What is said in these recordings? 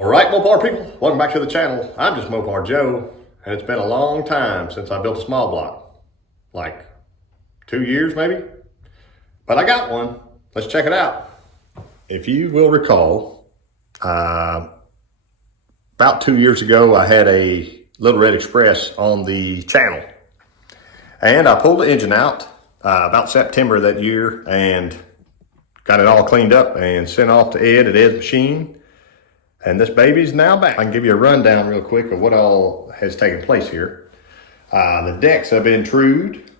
All right, Mopar people, welcome back to the channel. I'm just Mopar Joe, and it's been a long time since I built a small block. Like 2 years maybe? But I got one. Let's check it out. If you will recall, about 2 years ago, I had a Little Red Express on the channel. And I pulled the engine out about September of that year and got it all cleaned up and sent off to Ed at Ed's Machine. And this baby's now back. I can give you a rundown real quick of what all has taken place here. The decks have been trued.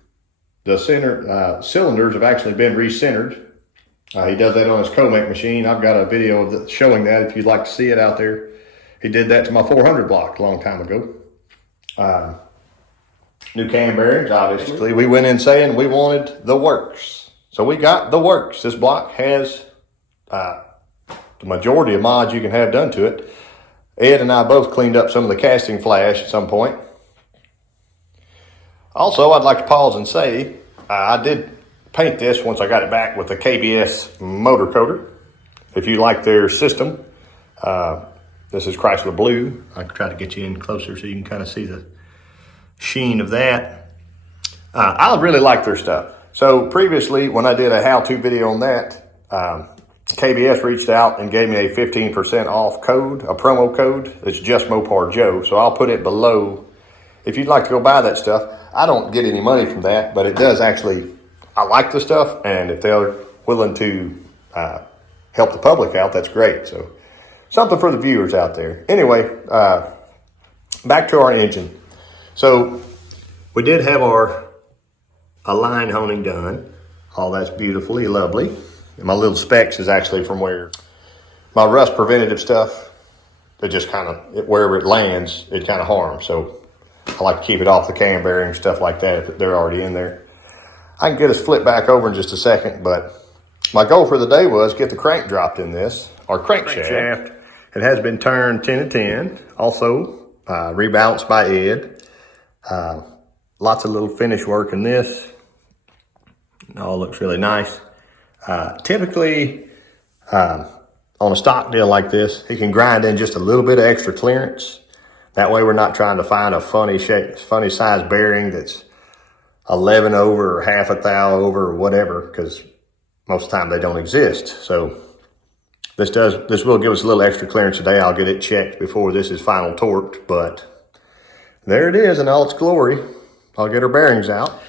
The cylinders have actually been recentered. He does that on his Comac machine. I've got a video of showing that if you'd like to see it out there. He did that to my 400 block a long time ago. New cam bearings, obviously. We went in saying we wanted the works. So we got the works. This block has the majority of mods you can have done to it. Ed and I both cleaned up some of the casting flash at some point. Also, I'd like to pause and say, I did paint this once I got it back with the KBS motor coater. If you like their system, this is Chrysler Blue. I can try to get you in closer so you can kind of see the sheen of that. I really like their stuff. So previously, when I did a how-to video on that, KBS reached out and gave me a 15% off code, a promo code. It's just Mopar Joe. So I'll put it below. If you'd like to go buy that stuff, I don't get any money from that, but it does actually, I like the stuff. And if they're willing to help the public out, that's great. So something for the viewers out there. Anyway, back to our engine. So we did have our line honing done. All that's beautifully lovely. My little specs is actually from where my rust preventative stuff, it just kind of, wherever it lands, it kind of harms. So I like to keep it off the cam bearing, stuff like that, if they're already in there. I can get us flipped back over in just a second, but my goal for the day was get the crank dropped in this, our crankshaft. It has been turned 10 to 10, also rebalanced by Ed. Lots of little finish work in this. It all looks really nice. Typically, on a stock deal like this, he can grind in just a little bit of extra clearance. That way we're not trying to find a funny shape, funny size bearing that's 11 over or half a thou over or whatever, because most of the time they don't exist. So this will give us a little extra clearance today. I'll get it checked before this is final torqued, but there it is in all its glory. I'll get our bearings out.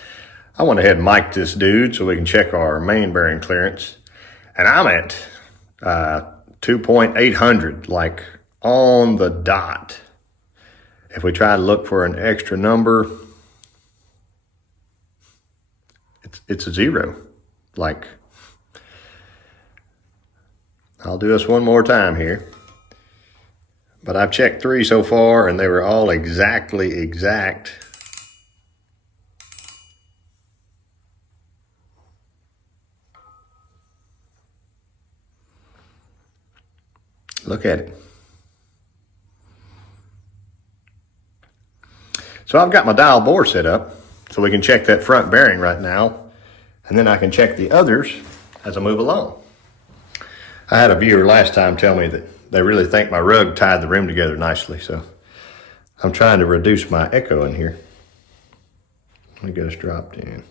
I went ahead and mic'd this dude so we can check our main bearing clearance. And I'm at 2.800, like on the dot. If we try to look for an extra number, it's a 0. Like, I'll do this one more time here. But I've checked 3 so far and they were all exactly exact. Look at it. So I've got my dial bore set up so we can check that front bearing right now. And then I can check the others as I move along. I had a viewer last time tell me that they really think my rug tied the rim together nicely. So I'm trying to reduce my echo in here. Let me get us dropped in.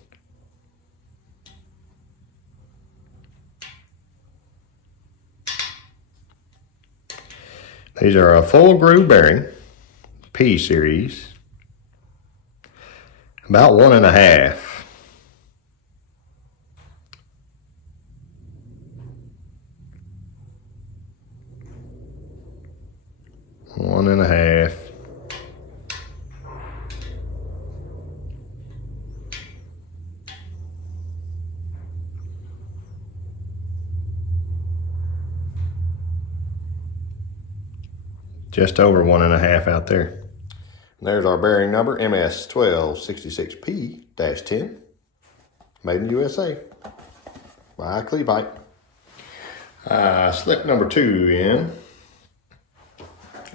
These are a full groove bearing, P series, about 1.5. One and a half. Just over 1.5 out there. And there's our bearing number, MS1266P-10, made in USA by Clevite. Slip number 2 in.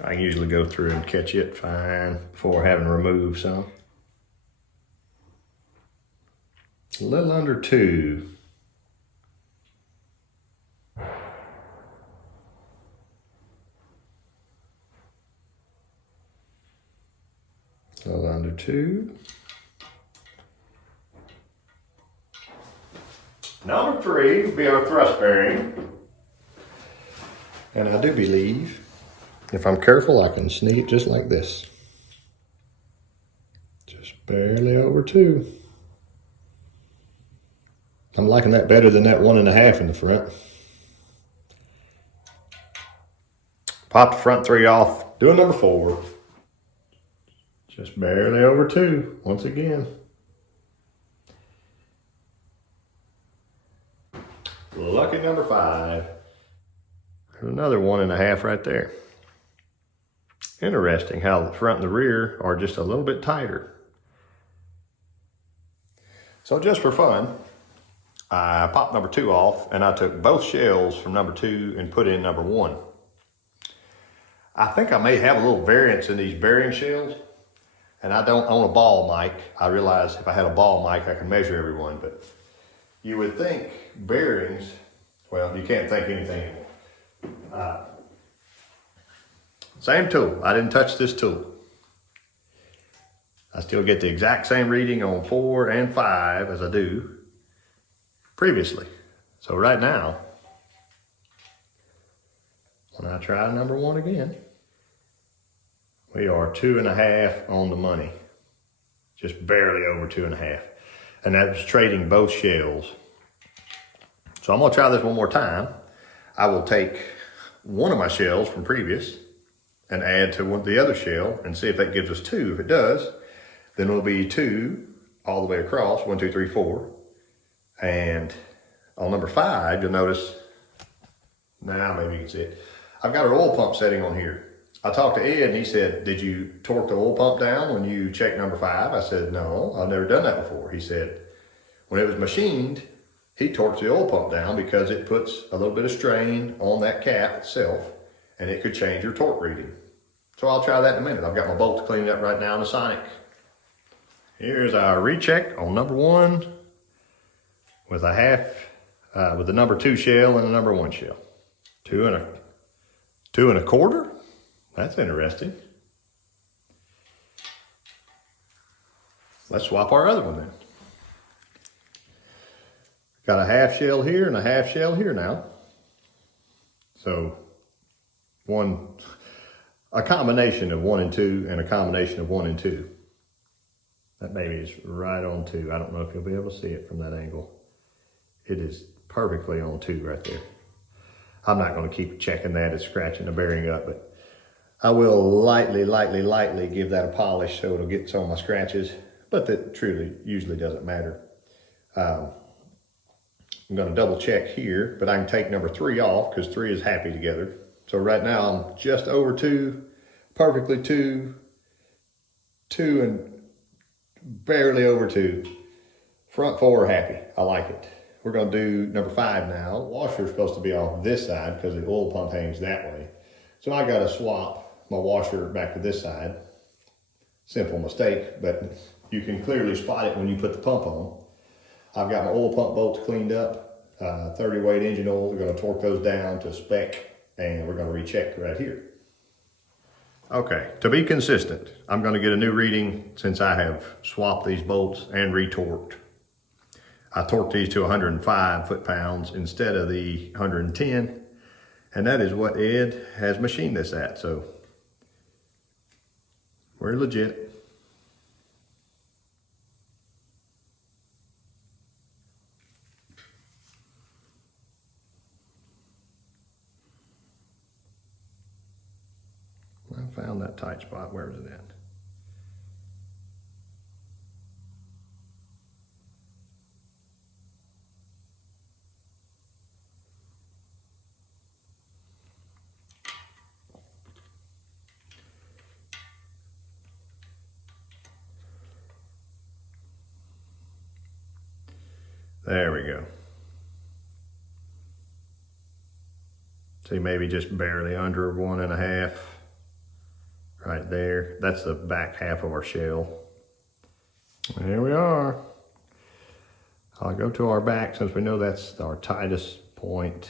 I usually go through and catch it fine before having removed some. A little under 2. So under 2. Number 3 will be our thrust bearing. And I do believe, if I'm careful, I can sneak just like this. Just barely over 2. I'm liking that better than that 1.5 in the front. Pop the front 3 off. Doing number 4. Just barely over 2, once again. Lucky number 5. There's another 1.5 right there. Interesting how the front and the rear are just a little bit tighter. So just for fun, I popped number 2 off and I took both shells from number 2 and put in number 1. I think I may have a little variance in these bearing shells, and I don't own a ball mic. I realize if I had a ball mic, I can measure everyone, but you would think bearings, well, you can't think anything anymore. Same tool. I didn't touch this tool. I still get the exact same reading on 4 and 5 as I do previously. So right now, when I try number 1 again, we are 2.5 on the money. Just barely over 2.5. And that's trading both shells. So I'm gonna try this one more time. I will take one of my shells from previous and add to the other shell and see if that gives us 2. If it does, then it'll be 2 all the way across, 1, 2, 3, 4. And on number 5, you'll notice, now maybe you can see it. I've got our oil pump setting on here. I talked to Ed and he said, did you torque the oil pump down when you checked number 5? I said, no, I've never done that before. He said, when it was machined, he torques the oil pump down because it puts a little bit of strain on that cap itself and it could change your torque reading. So I'll try that in a minute. I've got my bolts cleaned up right now in the Sonic. Here's our recheck on number 1 with a half, with the number 2 shell and a number 1 shell. 2 1/4. That's interesting. Let's swap our other one then. Got a half shell here and a half shell here now. So a combination of 1 and 2 and a combination of 1 and 2. That maybe is right on 2. I don't know if you'll be able to see it from that angle. It is perfectly on 2 right there. I'm not going to keep checking that and scratching the bearing up, but I will lightly give that a polish so it'll get some of my scratches, but that truly usually doesn't matter. I'm going to double check here, but I can take number 3 off because 3 is happy together. So right now I'm just over 2, perfectly 2 and barely over 2. Front 4 are happy. I like it. We're going to do number 5 now. Washer is supposed to be off this side because the oil pump hangs that way. So I got to swap my washer back to this side. Simple mistake, but you can clearly spot it when you put the pump on. I've got my oil pump bolts cleaned up, 30 weight engine oil. We're going to torque those down to spec and we're going to recheck right here. Okay, to be consistent, I'm going to get a new reading since I have swapped these bolts and retorqued. I torqued these to 105 foot-pounds instead of the 110, and that is what Ed has machined this at, so we're legit. I found that tight spot. Where is it at? There we go. See, maybe just barely under 1.5 right there. That's the back half of our shell. There we are. I'll go to our back since we know that's our tightest point.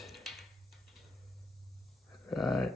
Right.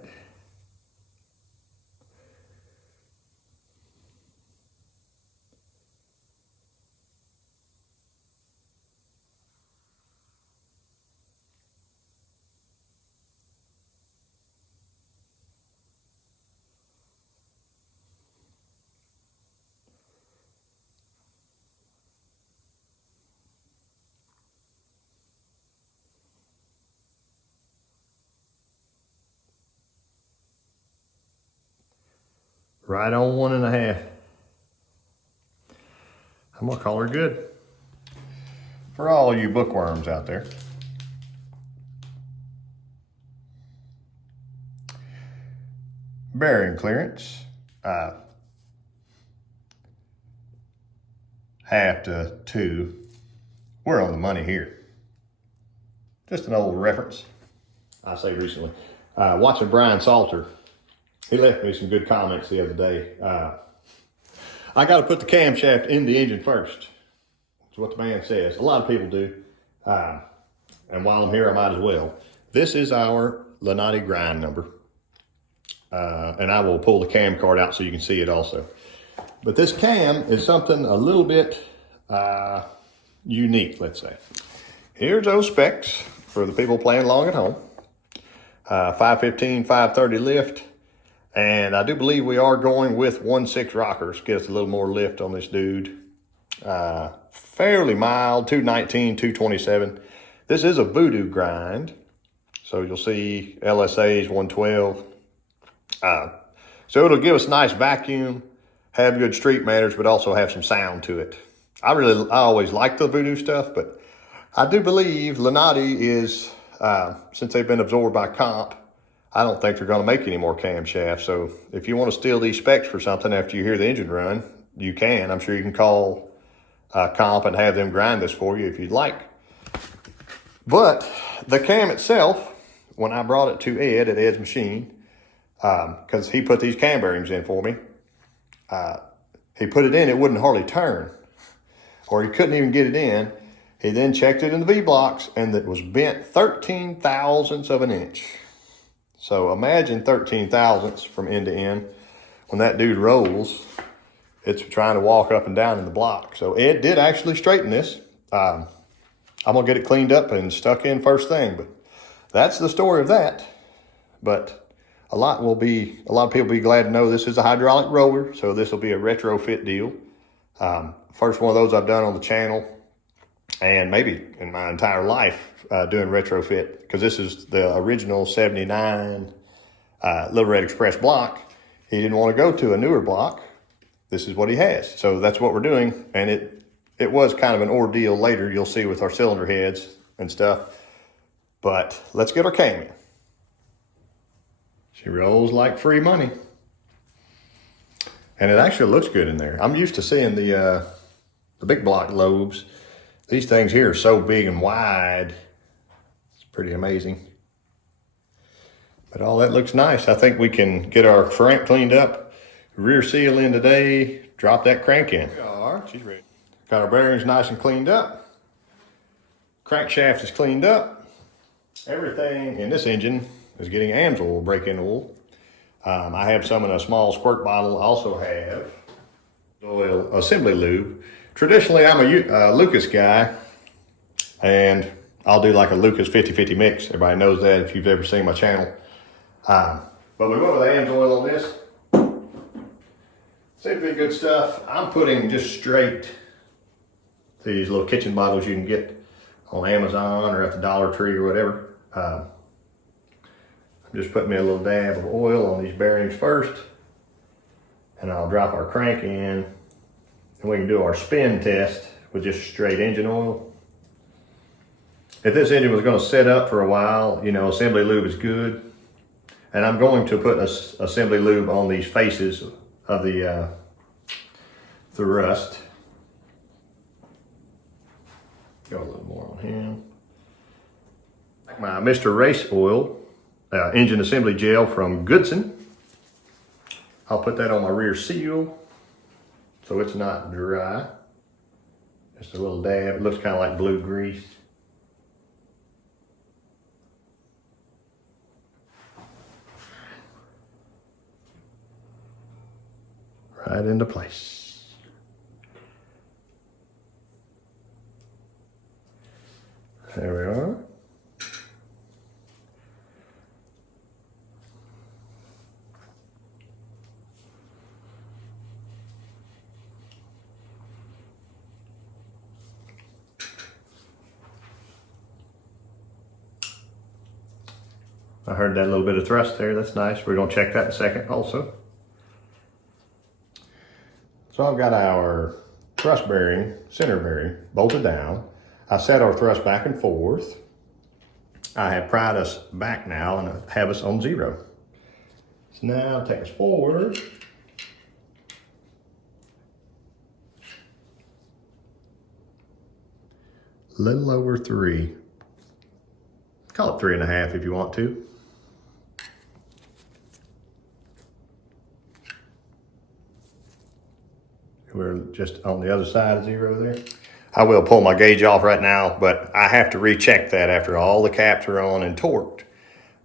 Right on 1.5. I'm gonna call her good. For all you bookworms out there. Bearing clearance, half to 2. We're on the money here. Just an old reference. I say recently. Watching Brian Salter, he left me some good comments the other day. I got to put the camshaft in the engine first. That's what the man says. A lot of people do. And while I'm here, I might as well. This is our Lanati grind number. And I will pull the cam card out so you can see it also. But this cam is something a little bit unique, let's say. Here's those specs for the people playing along at home. 515, 530 lift. And I do believe we are going with 1.6 rockers. Get us a little more lift on this dude. Fairly mild, 219, 227. This is a voodoo grind. So you'll see LSA's 112. So it'll give us nice vacuum, have good street manners, but also have some sound to it. I always like the voodoo stuff, but I do believe Lanati is, since they've been absorbed by Comp, I don't think they're going to make any more camshafts. So if you want to steal these specs for something after you hear the engine run, you can. I'm sure you can call Comp and have them grind this for you if you'd like. But the cam itself, when I brought it to Ed at Ed's machine, because he put these cam bearings in for me, he put it in, it wouldn't hardly turn, or he couldn't even get it in. He then checked it in the V-blocks, and it was bent 13 thousandths of an inch. So imagine 13 thousandths from end to end. When that dude rolls, it's trying to walk up and down in the block. So Ed did actually straighten this. I'm gonna get it cleaned up and stuck in first thing, but that's the story of that. But a lot of people will be glad to know this is a hydraulic roller, so this will be a retrofit deal. First one of those I've done on the channel, and maybe in my entire life doing retrofit, because this is the original 79 Little Red Express block. He didn't want to go to a newer block. This is what he has. So that's what we're doing, and it was kind of an ordeal later, you'll see with our cylinder heads and stuff. But let's get our cam in. She rolls like free money. And it actually looks good in there. I'm used to seeing the big block lobes. These things here are so big and wide. It's pretty amazing. But all that looks nice. I think we can get our crank cleaned up, rear seal in today, drop that crank in. We are. She's ready. Got our bearings nice and cleaned up. Crankshaft is cleaned up. Everything in this engine is getting AMSOIL break-in oil. I have some in a small squirt bottle. I also have oil assembly lube. Traditionally, I'm a Lucas guy, and I'll do like a Lucas 50-50 mix. Everybody knows that if you've ever seen my channel. But we went with AMSOIL on this. Seems to be good stuff. I'm putting just straight these little kitchen bottles you can get on Amazon or at the Dollar Tree or whatever. I'm just putting me a little dab of oil on these bearings first, and I'll drop our crank in, and we can do our spin test with just straight engine oil. If this engine was going to set up for a while, you know, assembly lube is good. And I'm going to put assembly lube on these faces of the rust. Go a little more on him. My Mr. Race oil, engine assembly gel from Goodson. I'll put that on my rear seal so it's not dry. Just a little dab. It looks kind of like blue grease. Right into place. There we are. I heard that little bit of thrust there. That's nice. We're going to check that in a second also. So I've got our thrust bearing, center bearing, bolted down. I set our thrust back and forth. I have pried us back now and have us on 0. So now take us forward. A little over 3. Call it 3.5 if you want to. We're just on the other side of 0 there. I will pull my gauge off right now, but I have to recheck that after all the caps are on and torqued,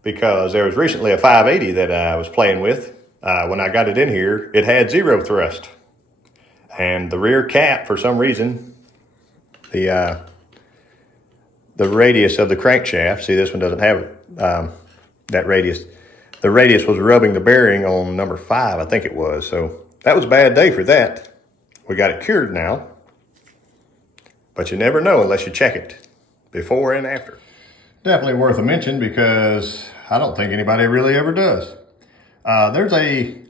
because there was recently a 580 that I was playing with. When I got it in here, it had 0 thrust. And the rear cap, for some reason, the radius of the crankshaft, see this one doesn't have that radius. The radius was rubbing the bearing on number 5, I think it was. So that was a bad day for that. We got it cured now. But you never know unless you check it before and after. Definitely worth a mention because I don't think anybody really ever does. There's a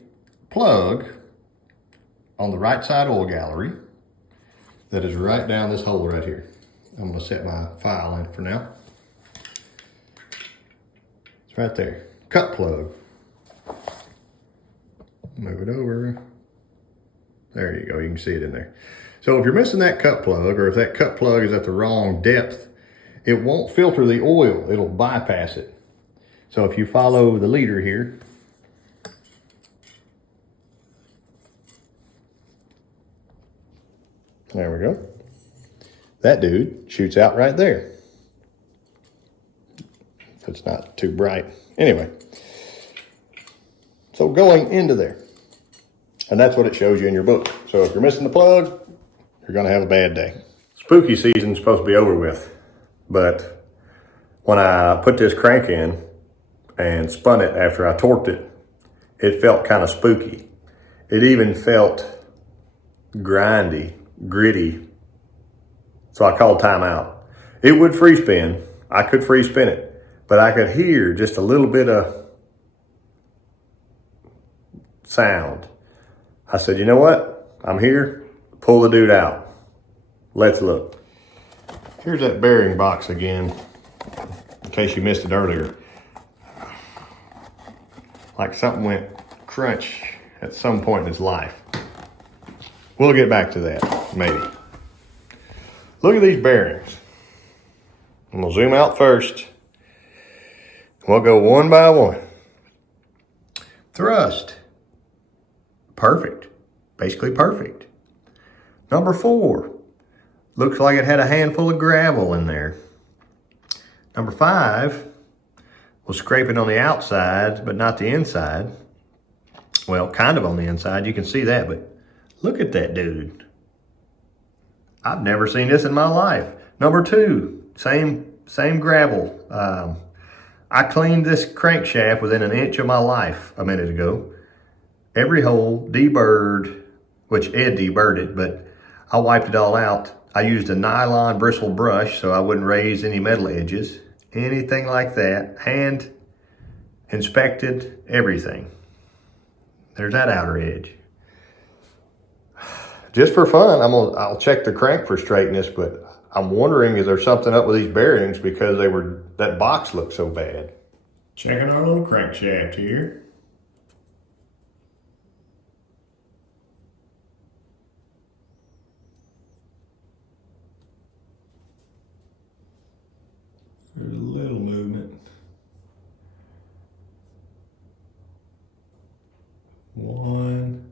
plug on the right side oil gallery that is right down this hole right here. I'm gonna set my file in for now. It's right there, cut plug. Move it over. There you go, you can see it in there. So if you're missing that cut plug, or if that cut plug is at the wrong depth, it won't filter the oil, it'll bypass it. So if you follow the leader here, there we go. That dude shoots out right there. If it's not too bright. Anyway, so going into there, and that's what it shows you in your book. So if you're missing the plug, you're gonna have a bad day. Spooky season's supposed to be over with, but when I put this crank in and spun it after I torqued it, it felt kind of spooky. It even felt grindy, gritty. So I called timeout. It would free spin. I could free spin it, but I could hear just a little bit of sound. I said, you know what? I'm here. Pull the dude out. Let's look. Here's that bearing box again, in case you missed it earlier. Like something went crunch at some point in its life. We'll get back to that, maybe. Look at these bearings. I'm gonna zoom out first. We'll go one by one. Thrust. Perfect. Basically perfect. Number 4. Looks like it had a handful of gravel in there. Number 5 was scraping on the outside, but not the inside. Well, kind of on the inside. You can see that, but look at that dude. I've never seen this in my life. Number 2, same gravel. I cleaned this crankshaft within an inch of my life a minute ago. Every hole deburred, which Ed deburred it, but I wiped it all out. I used a nylon bristle brush so I wouldn't raise any metal edges, anything like that. Hand inspected everything. There's that outer edge. Just for fun, I'll check the crank for straightness, but I'm wondering, is there something up with these bearings because that box looked so bad. Checking our little crankshaft here. There's a little movement. One.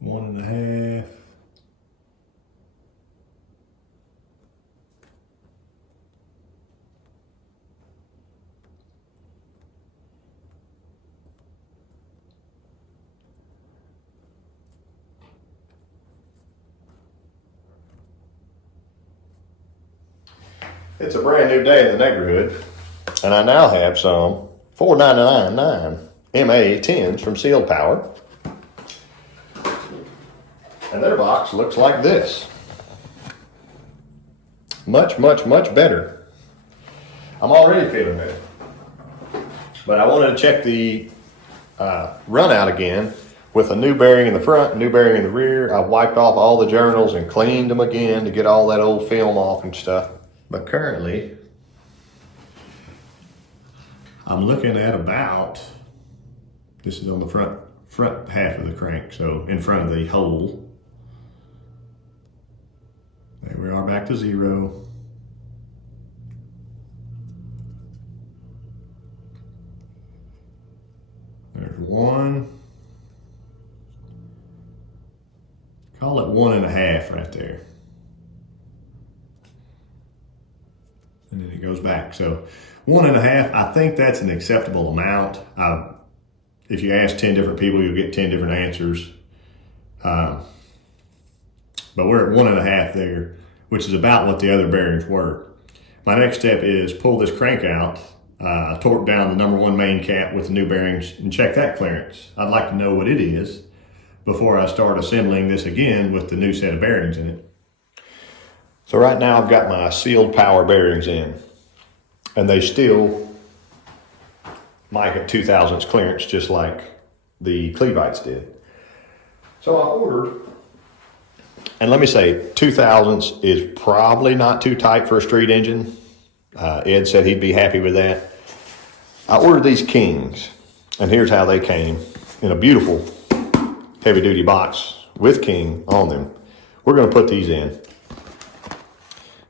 One and a half. It's a brand new day in the neighborhood, and I now have some 4999 MA10s from Sealed Power. And their box looks like this. Much, much, much better. I'm already feeling better. But I wanted to check the run out again with a new bearing in the front, new bearing in the rear. I've wiped off all the journals and cleaned them again to get all that old film off and stuff. But currently, I'm looking at about, this is on the front half of the crank, so in front of the hole. There we are, back to 0. There's 1. Call it 1.5 right there. And then it goes back. So 1.5, I think that's an acceptable amount. If you ask 10 different people, you'll get 10 different answers. But we're at 1.5 there, which is about what the other bearings were. My next step is pull this crank out, torque down the number 1 main cap with the new bearings and check that clearance. I'd like to know what it is before I start assembling this again with the new set of bearings in it. So right now I've got my sealed power bearings in, and they still mic at 2/1000 clearance, just like the Clevites did. So I ordered, and let me say, 2/1000 is probably not too tight for a street engine. Ed said he'd be happy with that. I ordered these Kings, and here's how they came in a beautiful heavy duty box with King on them. We're going to put these in.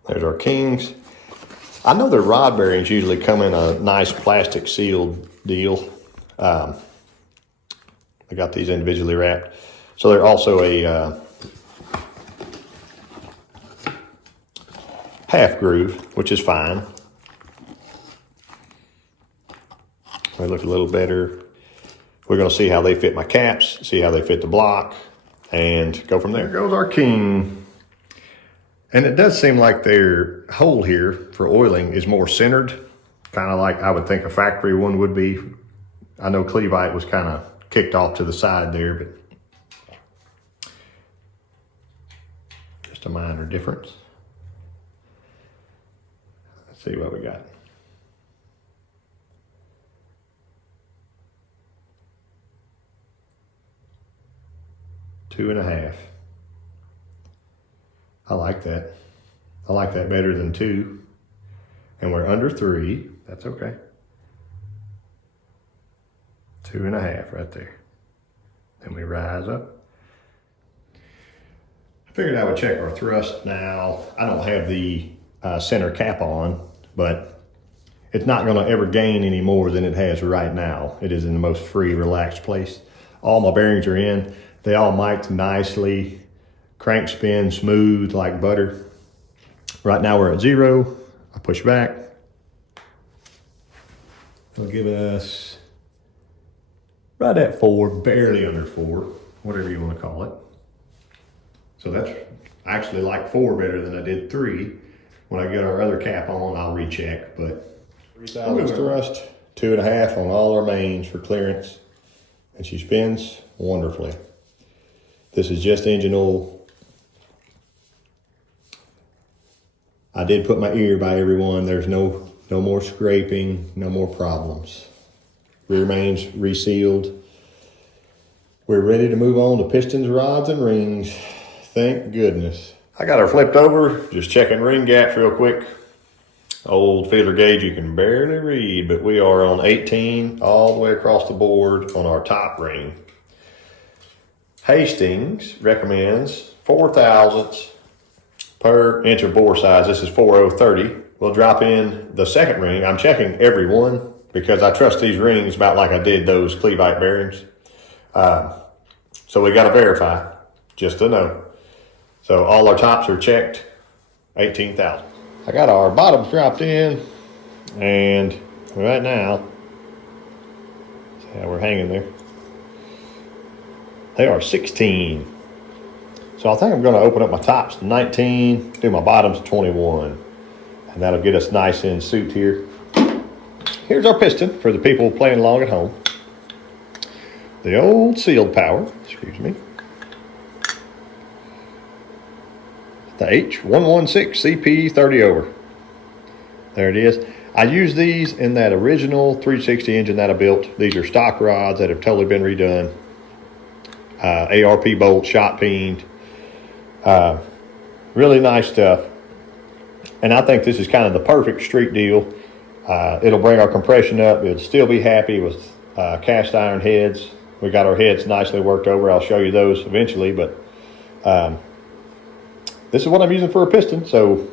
There's our Kings. I know their rod bearings usually come in a nice plastic sealed deal. I got these individually wrapped. So they're also a half groove, which is fine. They look a little better. We're going to see how they fit my caps, see how they fit the block, and go from there. There goes our King. And it does seem like their hole here for oiling is more centered, kind of like I would think a factory one would be. I know Clevite was kind of kicked off to the side there, but just a minor difference. Let's see what we got. Two and a half. I like that. I like that better than 2. And we're under 3. That's okay. 2.5 right there. Then we rise up. I figured I would check our thrust now. I don't have the center cap on, but it's not going to ever gain any more than it has right now. It is in the most free, relaxed place. All my bearings are in. They all mic'd nicely. Crank spin smooth like butter. Right now we're at 0. I push back. It'll give us right at 4, barely under 4, whatever you want to call it. So that's actually like 4 better than I did 3. When I get our other cap on, I'll recheck, but 3,000 thrust, 2.5 on all our mains for clearance, and she spins wonderfully. This is just engine oil. I did put my ear by everyone. There's no more scraping, no more problems. Rear mains resealed. We're ready to move on to pistons, rods, and rings. Thank goodness. I got her flipped over, just checking ring gaps real quick. Old feeler gauge you can barely read, but we are on 18 all the way across the board on our top ring. Hastings recommends 4/1000 per inch of bore size. This is 4030. We'll drop in the second ring. I'm checking every one because I trust these rings about like I did those Clevite bearings. So we got to verify, just to know. So all our tops are checked, 18,000. I got our bottoms dropped in, and right now, see how we're hanging there. They are 16. So I think I'm going to open up my tops to 19, do my bottoms to 21. And that'll get us nice in suit here. Here's our piston for the people playing along at home. The old sealed power, excuse me. The H116 CP 30 over. There it is. I use these in that original 360 engine that I built. These are stock rods that have totally been redone. ARP bolt, shot peened. Really nice stuff. And I think this is kind of the perfect street deal. It'll bring our compression up. It'll still be happy with cast iron heads. We got our heads nicely worked over. I'll show you those eventually, but this is what I'm using for a piston. So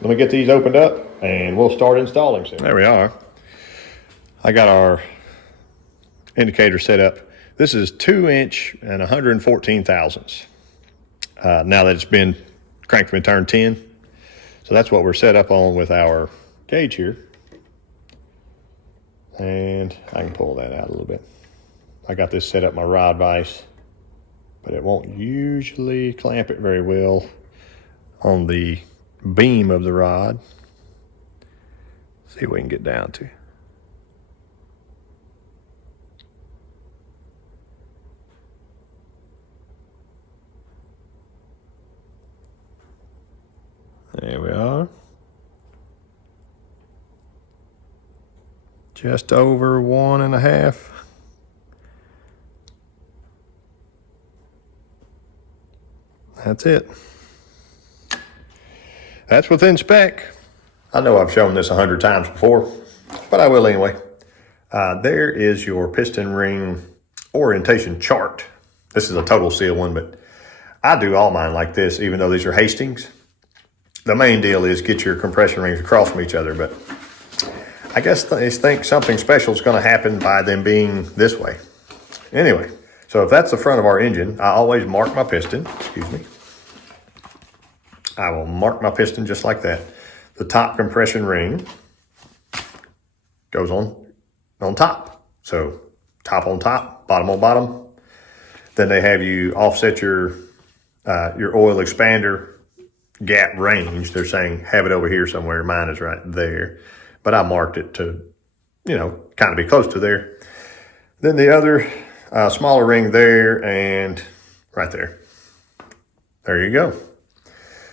let me get these opened up and we'll start installing soon. There we are. I got our indicator set up. This is 2" and 114 thousandths. Now that it's been cranked and turned 10. So that's what we're set up on with our gauge here. And I can pull that out a little bit. I got this set up my rod vise, but it won't usually clamp it very well on the beam of the rod. See what we can get down to. There we are. Just over 1.5. That's it. That's within spec. I know I've shown this 100 times before, but I will anyway. There is your piston ring orientation chart. This is a total seal one, but I do all mine like this, even though these are Hastings. The main deal is get your compression rings across from each other, but I guess they think something special is going to happen by them being this way. Anyway, so if that's the front of our engine, I always mark my piston. Excuse me. I will mark my piston just like that. The top compression ring goes on top. So top on top, bottom on bottom. Then they have you offset your oil expander gap range. They're saying have it over here somewhere. Mine is right there, but I marked it to, kind of be close to there. Then the other smaller ring there and right there. There you go.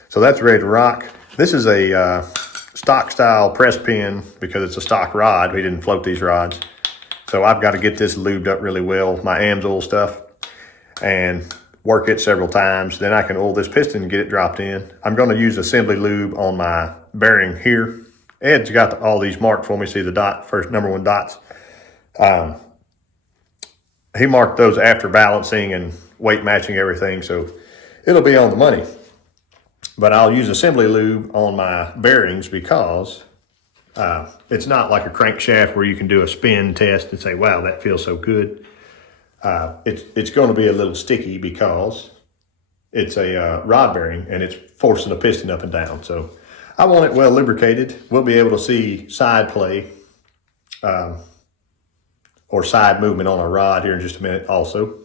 So that's ready to rock. This is a stock style press pin because it's a stock rod. We didn't float these rods. So I've got to get this lubed up really well, my AMSOIL stuff, and work it several times. Then I can oil this piston and get it dropped in. I'm going to use assembly lube on my bearing here. Ed's got all these marked for me. See the dot, first number 1 dots. He marked those after balancing and weight matching everything, so it'll be on the money. But I'll use assembly lube on my bearings because it's not like a crankshaft where you can do a spin test and say, wow, that feels so good. It's going to be a little sticky because it's a rod bearing and it's forcing the piston up and down. So I want it well lubricated. We'll be able to see side play or side movement on our rod here in just a minute also.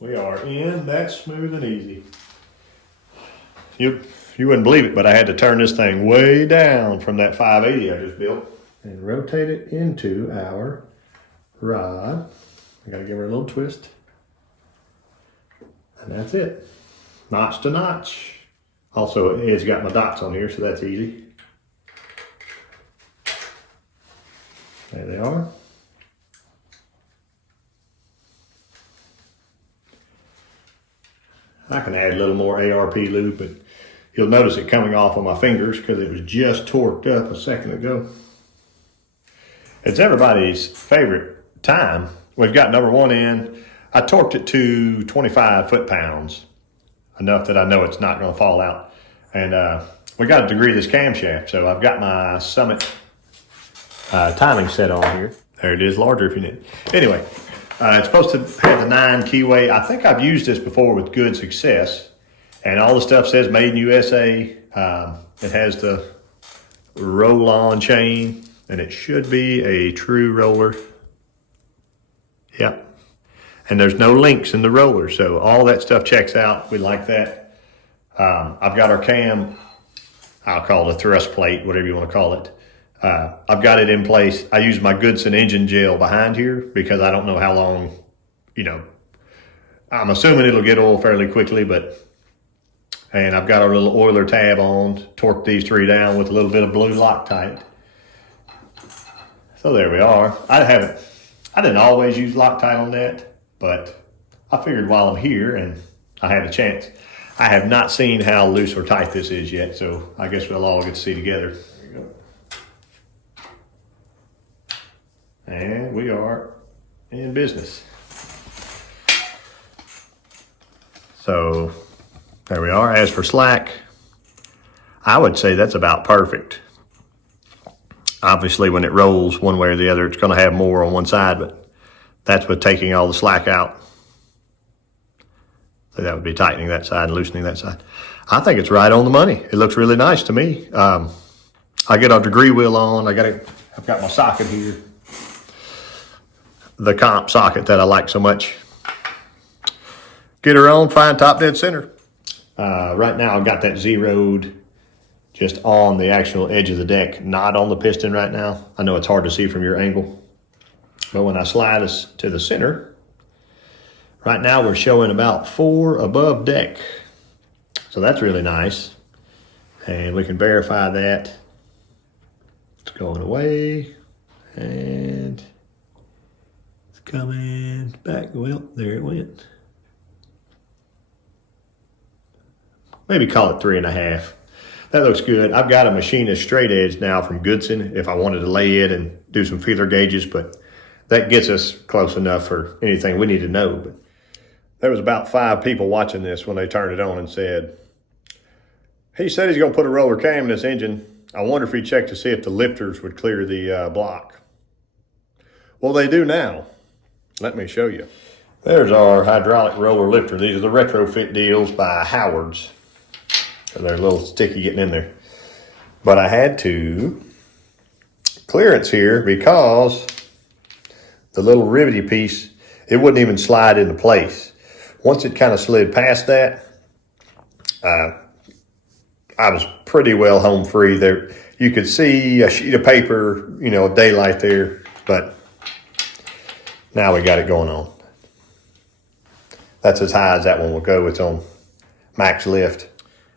We are in. That's smooth and easy. You wouldn't believe it, but I had to turn this thing way down from that 580 I just built and rotate it into our rod. I gotta give her a little twist. And that's it. Notch to notch. Also, it's got my dots on here, so that's easy. There they are. I can add a little more ARP lube, but you'll notice it coming off on my fingers because it was just torqued up a second ago. It's everybody's favorite time. We've got number 1 in. I torqued it to 25 foot-pounds, enough that I know it's not going to fall out. And we got to degree this camshaft, so I've got my Summit timing set on here. There it is, larger if you need it. Anyway, it's supposed to have the 9 keyway. I think I've used this before with good success. And all the stuff says made in USA. It has the roll-on chain, and it should be a true roller. Yep. And there's no links in the roller, so all that stuff checks out. We like that. I've got our cam, I'll call it a thrust plate, whatever you want to call it. I've got it in place. I use my Goodson engine gel behind here because I don't know how long, I'm assuming it'll get oil fairly quickly, but And I've got our little oiler tab on, torque these 3 down with a little bit of blue Loctite. So there we are. I didn't always use Loctite on that, but I figured while I'm here and I had a chance. I have not seen how loose or tight this is yet, so I guess we'll all get to see together. There you go. And we are in business. So there we are. As for slack, I would say that's about perfect. Obviously, when it rolls one way or the other, it's going to have more on one side, but that's with taking all the slack out. So that would be tightening that side and loosening that side. I think it's right on the money. It looks really nice to me. I get our degree wheel on. I've got my socket here. The comp socket that I like so much. Get her on, find top dead center. Right now I've got that zeroed just on the actual edge of the deck, not on the piston right now. I know it's hard to see from your angle, but when I slide us to the center, right now we're showing about 4 above deck. So that's really nice. And we can verify that. It's going away and it's coming back. Well, there it went. Maybe call it 3.5. That looks good. I've got a machinist straight edge now from Goodson if I wanted to lay it and do some feeler gauges, but that gets us close enough for anything we need to know. But there was about 5 people watching this when they turned it on and said, he said he's going to put a roller cam in this engine. I wonder if he checked to see if the lifters would clear the block. Well, they do now. Let me show you. There's our hydraulic roller lifter. These are the retrofit deals by Howard's. They're a little sticky getting in there. But I had to clearance here because the little rivety piece, it wouldn't even slide into place. Once it kind of slid past that, I was pretty well home free there. You could see a sheet of paper, daylight there, but now we got it going on. That's as high as that one will go. It's on max lift.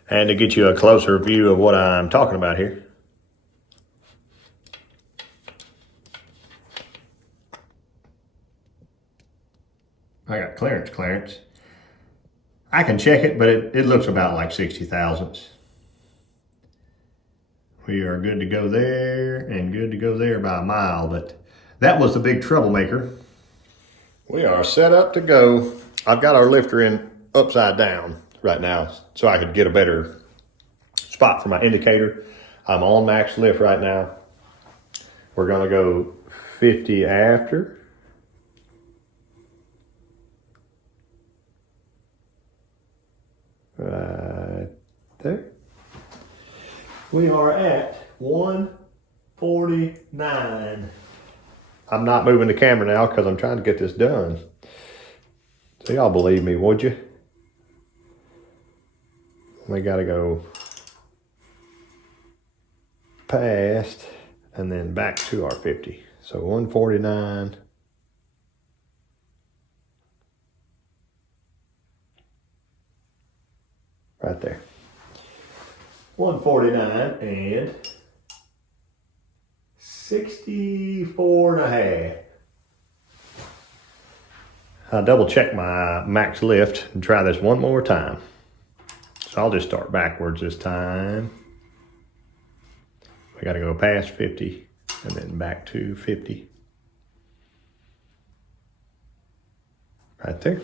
And to get you a closer view of what I'm talking about here, I got clearance. I can check it, but it looks about like 60 thousandths. We are good to go there and good to go there by a mile, but that was the big troublemaker. We are set up to go. I've got our lifter in upside down right now so I could get a better spot for my indicator. I'm on max lift right now. We're gonna go 50 after. Right there. We are at 149. I'm not moving the camera now because I'm trying to get this done. So y'all believe me, would you? We gotta go past and then back to our 50. So 149. Right there. 149 and 64.5. I'll double check my max lift and try this one more time. So I'll just start backwards this time. We got to go past 50 and then back to 50. Right there.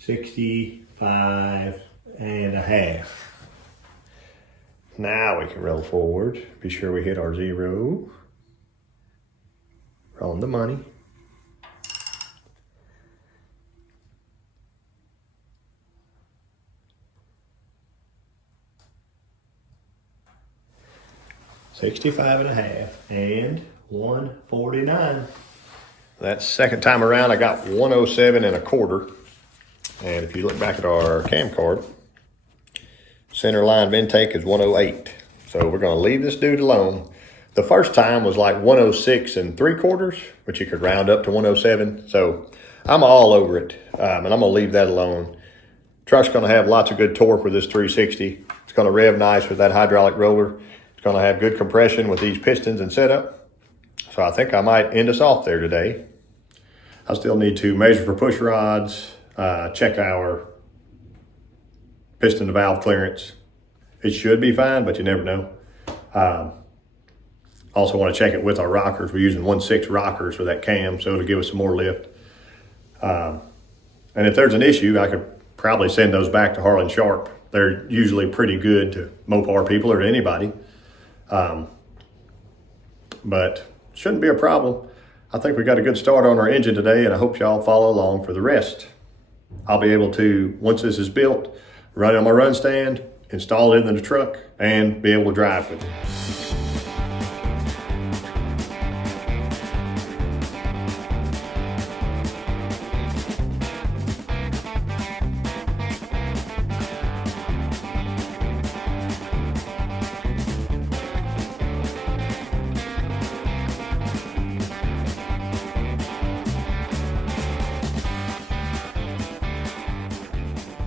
65.5. Now we can roll forward. Be sure we hit our 0. Rolling the money. $65.5 and 149. That second time around, I got 107.25. And if you look back at our cam card, center line of intake is 108. So we're going to leave this dude alone. The first time was like 106.75, which you could round up to 107. So I'm all over it. And I'm going to leave that alone. Truck's going to have lots of good torque with this 360. It's going to rev nice with that hydraulic roller. It's going to have good compression with these pistons and setup. So I think I might end us off there today. I still need to measure for push rods, check our piston to valve clearance. It should be fine, but you never know. Also want to check it with our rockers. We're using 1/6 rockers for that cam, so it'll give us some more lift. And if there's an issue, I could probably send those back to Harlan Sharp. They're usually pretty good to Mopar people or to anybody. But shouldn't be a problem. I think we got a good start on our engine today, and I hope y'all follow along for the rest. I'll be able to, once this is built, run it on my run stand, install it in the truck, and be able to drive with it.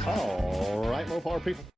All right, Mopar people.